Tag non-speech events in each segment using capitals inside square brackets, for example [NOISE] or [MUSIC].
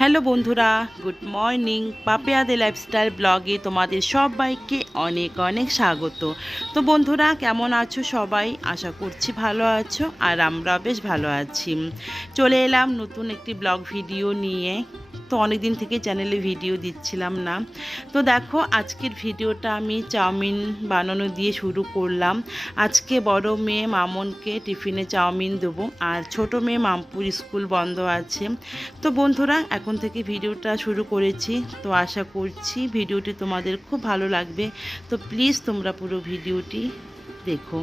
Hello বন্ধুরা, good morning. পাপিয়াদে lifestyle ব্লগে তোমাদের সবাইকে অনেক অনেক স্বাগত। তো বন্ধুরা, কেমন আছো সবাই? আশা করছি ভালো আছো আর আমরা বেশ ভালো আছি। চলে এলাম নতুন একটি ব্লগ ভিডিও নিয়ে। তো অনেক দিন থেকে চ্যানেলে ভিডিও দিচ্ছিলাম না। তো দেখো, আজকের ভিডিওটা আমি চাউমিন বানানো দিয়ে শুরু করলাম। আজকে বড় মেয়ে মামনকে টিফিনে চাউমিন দেবো আর ছোট মেয়ে মামপুর স্কুল বন্ধ আছে। তো বন্ধুরা, এখন থেকে ভিডিওটা শুরু করেছি। তো আশা করছি ভিডিওটি তোমাদের খুব ভালো লাগবে। তো প্লিজ তোমরা পুরো ভিডিওটি দেখো।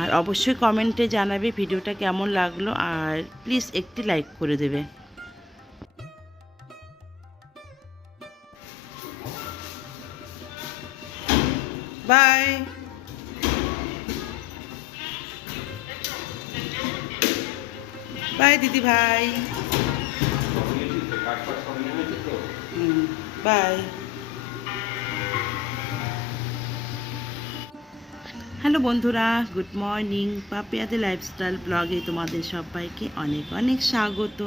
আর অবশ্যই কমেন্টে জানাবে ভিডিওটা কেমন লাগল। আর প্লিজ একটি লাইক করে দেবে। বাই বাই দিদি ভাই বাই হ্যালো বন্ধুরা। গুড মর্নিং পাপিয়াতে লাইফস্টাইল ব্লগে তোমাদের সবাইকে অনেক অনেক স্বাগত।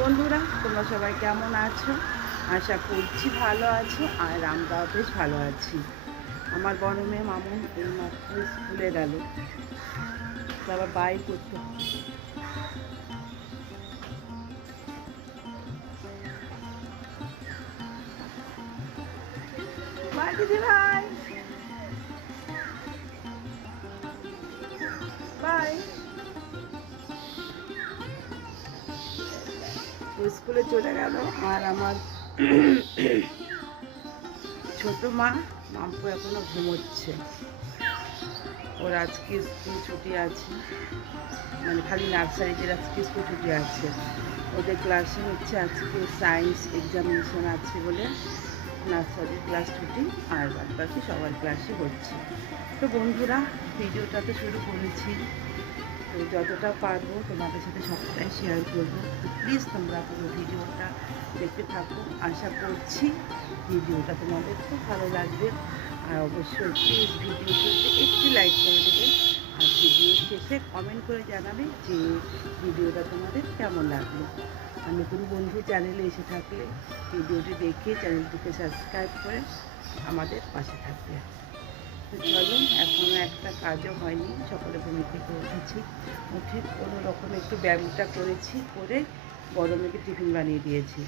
বন্ধুরা তোমরা সবাই কেমন আছো? আশা করছি ভালো আছো আর আমরাও বেশ ভালো আছি। আমার বড় মেয়ে মামুন এইমাত্র স্কুলে গেল। তারপর বাই করতে বাই দিদি ভাই। স্কুলে চলে গেল আর আমার ছোট মা মাম্পু এখনও ঘুমোচ্ছে। ওর আজকে স্কুল ছুটি আছে। মানে খালি নার্সারিদের আজকে স্কুল ছুটি আছে। ওদের ক্লাসে হচ্ছে আজকে সায়েন্স এক্সামিনেশন আছে বলে নার্সারি ক্লাস ছুটি আর বাদ বাকি সবার ক্লাসই হচ্ছে। তো বন্ধুরা ভিডিওটা তো শুরু করেছি। তো যতটা পারব তোমাদের সাথে সবটাই শেয়ার করব। তো প্লিজ তোমরা পুরো ভিডিওটা দেখতে থাকো। আশা করছি ভিডিওটা তোমাদের খুব ভালো লাগবে। আর অবশ্যই প্লিজ ভিডিওটিতে একটি লাইক করে দেবে। আর ভিডিও শেষে কমেন্ট করে জানাবে যে ভিডিওটা তোমাদের কেমন লাগল। আর নতুন বন্ধু চ্যানেলে এসে থাকলে ভিডিওটি দেখে চ্যানেলটিকে সাবস্ক্রাইব করে আমাদের পাশে থাকবে। তো চলো এখনও একটা কাজও হয়নি। সকালে ঘুমি থেকে উঠেছি। উঠে কোনো রকম একটু ব্যায়ামটা করেছি, করে মেয়েকে টিফিন বানিয়ে দিয়েছি।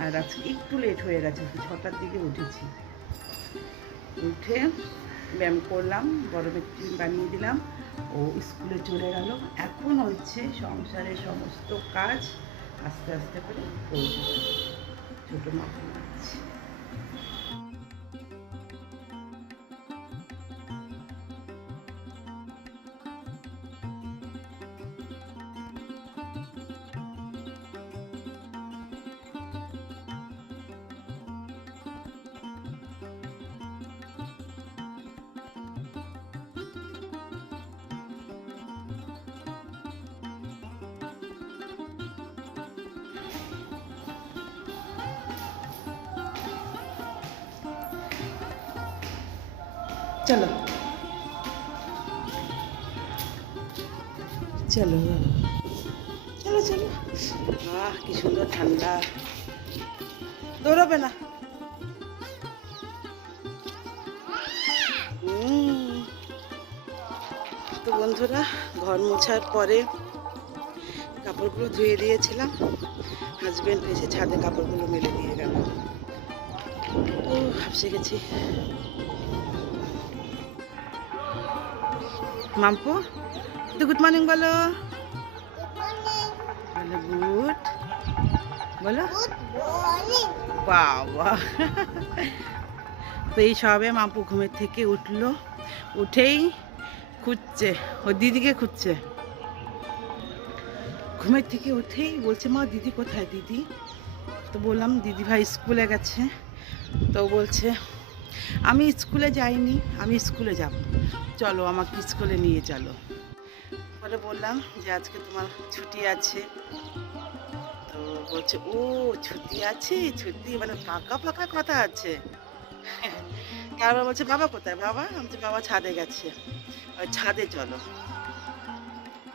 আর আজকে একটু লেট হয়ে গেছে ছটার দিকে উঠেছি। উঠে ব্যায়াম করলাম, গরমের টিফিন বানিয়ে দিলাম। ও স্কুলে চলে গেল। এখন হচ্ছে সংসারের সমস্ত কাজ আস্তে আস্তে করে করব। ছোটো মা চলো। চলো চলো। চলো আহ, কি সুন্দর ঠান্ডা। দৌড়াবে না। তো বন্ধুরা, ঘর মোছার পরে কাপড়গুলো ধুয়ে দিয়েছিলাম। হাজবেন্ড এসে ছাদে কাপড়গুলো মেলে দিয়ে গেল। ও হাফসে গেছি। মাম্পু, তো গুড মর্নিং বলো। বলো গুড বলো। বাবা। তো এই সবে মাম্পু ঘুমের থেকে উঠল, উঠেই খুঁজছে, ও দিদিকে খুঁজছে। ঘুমের থেকে উঠেই বলছে, মা, দিদি কোথায়? দিদি? তো বললাম দিদি ভাই স্কুলে গেছে। তো বলছে আমি স্কুলে যাইনি, আমি স্কুলে যাব। চলো আমাকে স্কুলে নিয়ে চলো। পরে বললাম যে আজকে তোমার ছুটি আছে। তো বলছে, ও, ছুটি আছে, ছুটি মানে ফাঁকা ফাঁকা কথা আছে। তারপর বলছে, বাবা কোথায়, বাবা? আমি বাবা ছাদে গেছে। ছাদে চলো।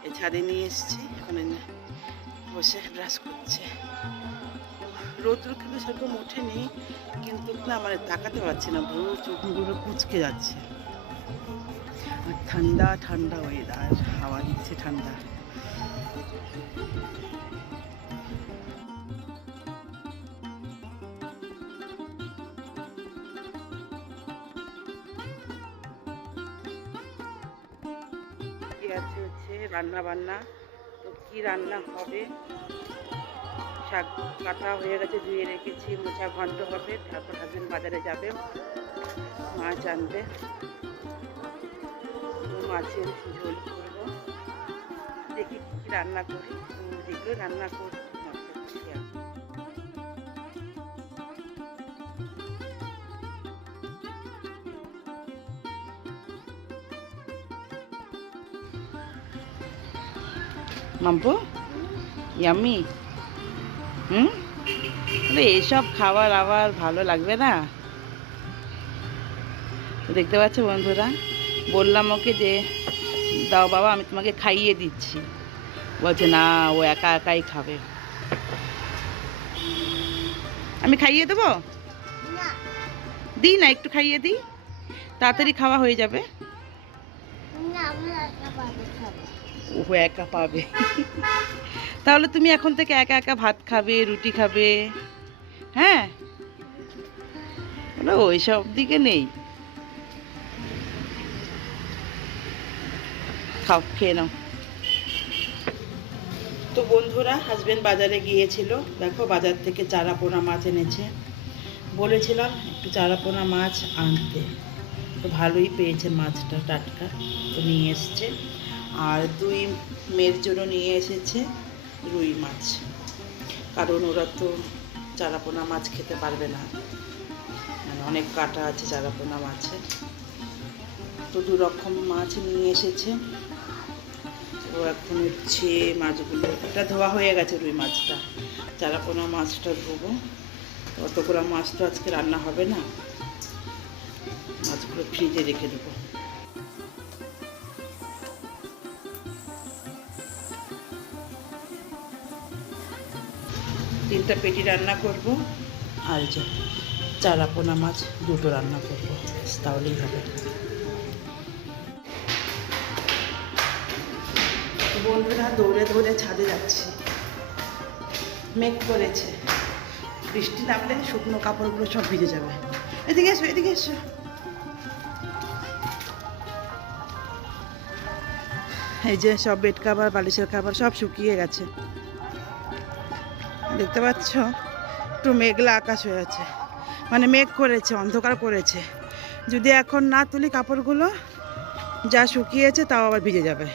এই ছাদে নিয়ে এসেছি ওখানে বসে ব্রাশ করছে। রোদ্র কিন্তু সেরকম ওঠেনি, কিন্তু না মানে তাকাতে পারছি না, পুরো চোখগুলো কুচকে যাচ্ছে। আর ঠান্ডা ঠান্ডা ওয়েদার হাওয়া দিচ্ছে ঠান্ডা। আছে হচ্ছে রান্না বান্না তো কি রান্না হবে? শাক কাটা হয়ে গেছে, ধুয়ে রেখেছি মোচা ঘন্ট হবে, তারপর হাজবেন্ড বাজারে যাবে, মাছ আনবে। মাছের ঝোল করব। দেখি কি রান্না করি যেগুলো রান্না করব। Mampu yummy hmm? এইসব খাবার আবার ভালো লাগবে না? দেখতে পাচ্ছ বন্ধুরা বললাম ওকে যে দাও বাবা আমি তোমাকে খাইয়ে দিচ্ছি। বলছে না ও একা একাই খাবে। আমি খাইয়ে দেবো? দিই না একটু খাইয়ে দিই? তাড়াতাড়ি খাওয়া হয়ে যাবে? ও একা পাবে। [LAUGHS] তাহলে তুমি এখন থেকে একা একা ভাত খাবে, রুটি খাবে? হ্যাঁ? ওইসব দিকে নেই। খাও, খেয়ে নাও। তো বন্ধুরা হাজবেন্ড বাজারে গিয়েছিল। দেখো, বাজার থেকে চারা পোনা মাছ এনেছে। বলেছিলাম, একটু চারা পোনা মাছ আনতে। তো ভালোই পেয়েছে মাছটা, টাটকা। তো নিয়ে এসছে। আর দুই মেয়ের জন্য নিয়ে এসেছে। রুই মাছ। কারণ ওরা তো চারাপোনা মাছ খেতে পারবে না। মানে অনেক কাটা আছে চারাপোনা মাছে তো দু রকম মাছ নিয়ে এসেছে। ও এখন হচ্ছে মাছগুলো, এটা ধোয়া হয়ে গেছে রুই মাছটা। চারাপোনা মাছটা ধোবো। অতগুলো মাছ তো আজকে রান্না হবে না। মাছগুলো ফ্রিজে রেখে দেবো। তিনটা পেটি রান্না করব। আর যে চারা পোনা মাছ, দুটো রান্না করব। তাহলেই হবে। বন্ধুরা দৌড়ে দৌড়ে ছাদে যাচ্ছে। মেঘ করেছে। বৃষ্টি নামলে শুকনো কাপড়গুলো সব ভিজে যাবে। এদিকে এসো এদিকে এসো। এই যে সব বেড কাভার বালিশের খাবার সব শুকিয়ে গেছে। দেখতে পাচ্ছ? একটু মেঘলা আকাশ হয়ে আছে। মানে মেঘ করেছে, অন্ধকার করেছে। যদি এখন না তুলি কাপড়গুলো, যা শুকিয়েছে তাও আবার ভিজে যাবে।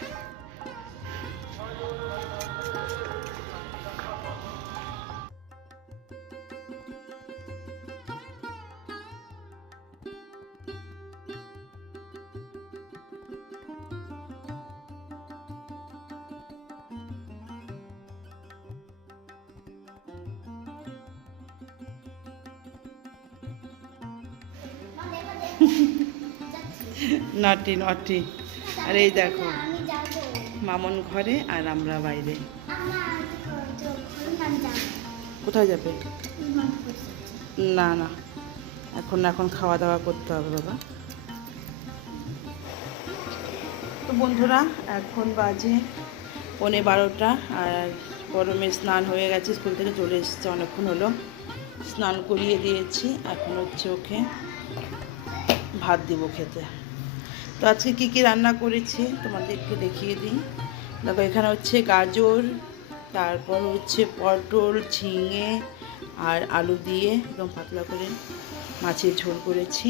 নটি নটি আর এই দেখো, মামন ঘরে আর আমরা বাইরে। কোথায় যাবে? না না। এখন এখন খাওয়া দাওয়া করতে হবে, বাবা। তো বন্ধুরা, এখন বাজে পৌনে বারোটা আর গরমে স্নান হয়ে গেছে, স্কুল থেকে চলে এসেছে, অনেকক্ষণ হলো। স্নান করিয়ে দিয়েছি, এখন হচ্ছে ওকে ভাত দিব খেতে। তো আজকে কী কী রান্না করেছি তোমাদের একটু দেখিয়ে দিই। দেখো, এখানে হচ্ছে গাজর, তারপর হচ্ছে পটল, ঝিঙে আর আলু দিয়ে একদম পাতলা করে মাছের ঝোল করেছি।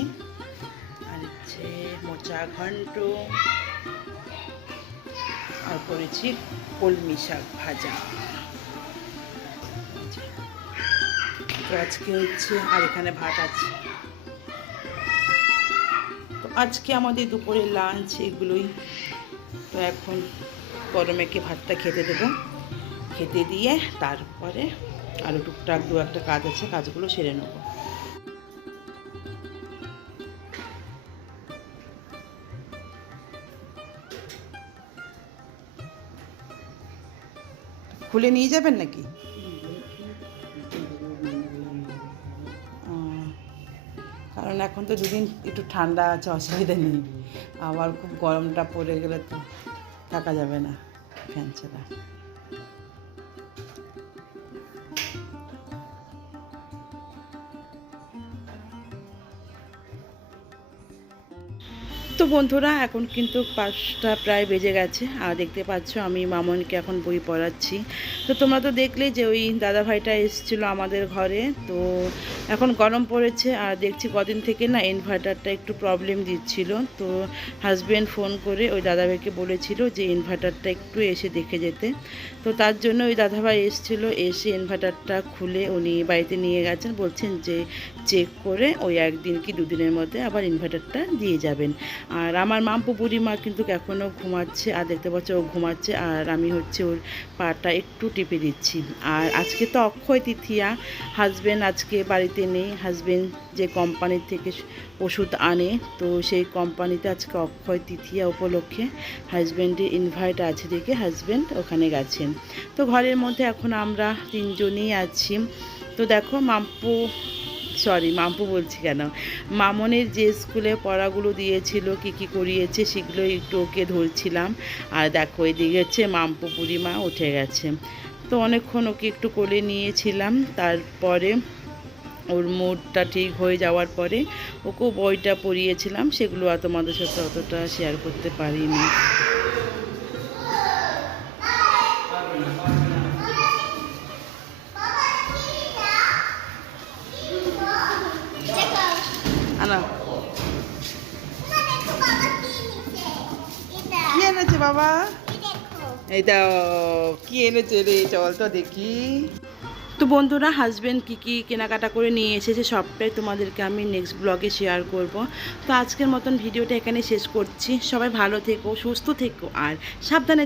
আর হচ্ছে মোচা ঘন্ট, আর করেছি কলমি শাক ভাজা। তো আজকে হচ্ছে, আর এখানে ভাত আছে। আজকে আমাদের দুপুরের লাঞ্চ এগুলোই। তো এখন গরমেকে ভাতটা খেতে দেবো। খেতে দিয়ে তারপরে আরও টুকটাক দু একটা কাজ আছে, কাজগুলো সেরে নেব। খুলে নিয়ে যাবেন নাকি? কারণ এখন তো দুদিন একটু ঠান্ডা আছে, অসুবিধা নেই। আবার খুব গরমটা পড়ে গেলে তো থাকা যাবে না, ফ্যান ছাড়া। তো বন্ধুরা, এখন কিন্তু পাঁচটা প্রায় বেজে গেছে। আর দেখতে পাচ্ছ, আমি মামনকে এখন বই পড়াচ্ছি। তো তোমরা তো দেখলে যে ওই দাদাভাইটা এসেছিল আমাদের ঘরে। তো এখন গরম পড়েছে, আর দেখছি কদিন থেকে না ইনভার্টারটা একটু প্রবলেম দিচ্ছিল। তো হাজব্যান্ড ফোন করে ওই দাদাভাইকে বলেছিল যে ইনভার্টারটা একটু এসে দেখে যেতে। তো তার জন্য ওই দাদাভাই এসেছিল, এসে ইনভার্টারটা খুলে উনি বাড়িতে নিয়ে গেছেন। বলছেন যে চেক করে ওই একদিন কি দুদিনের মধ্যে আবার ইনভার্টারটা দিয়ে যাবেন। আর আমার মাম্পু বুড়িমা কিন্তু এখনও ঘুমাচ্ছে, আর দেখতে পাচ্ছ ও ঘুমাচ্ছে, আর আমি হচ্ছে ওর পাটা একটু টিপে দিচ্ছি। আর আজকে তো অক্ষয় তৃতীয়া হাজব্যান্ড আজকে বাড়িতে নেই হাজব্যান্ড যে কোম্পানির থেকে ওষুধ আনে, তো সেই কোম্পানিতে আজকে অক্ষয় তৃতীয়া উপলক্ষে হাজব্যান্ডের ইনভাইট আছে দেখে হাজব্যান্ড ওখানে গেছেন। তো ঘরের মধ্যে এখন আমরা তিনজনই আছি। তো দেখো মাম্পু সরি মাম্পু বলছি কেন? মামনের যে স্কুলে পড়াগুলো দিয়েছিল, কি কি করিয়েছে সেগুলো একটু ওকে ধরছিলাম। আর দেখো, এদিকে হচ্ছে মাম্পু বুড়িমা উঠে গেছে। তো অনেকক্ষণ ওকে একটু কোলে নিয়েছিলাম। তারপরে ওর মুডটা ঠিক হয়ে যাওয়ার পরে ওকে বইটা পড়িয়েছিলাম। সেগুলো আর তোমাদের সাথে অতটা শেয়ার করতে পারিনি। বাবা? এই তো কি এনেছে রে? চল তো দেখি। তো বন্ধুরা হাজব্যান্ড কী কী কেনাকাটা করে নিয়ে এসেছে সবটাই তোমাদেরকে আমি নেক্সট ব্লগে শেয়ার করব। তো আজকের মতন ভিডিওটা এখানে শেষ করছি। সবাই ভালো থেকো, সুস্থ থেকো, আর সাবধানে।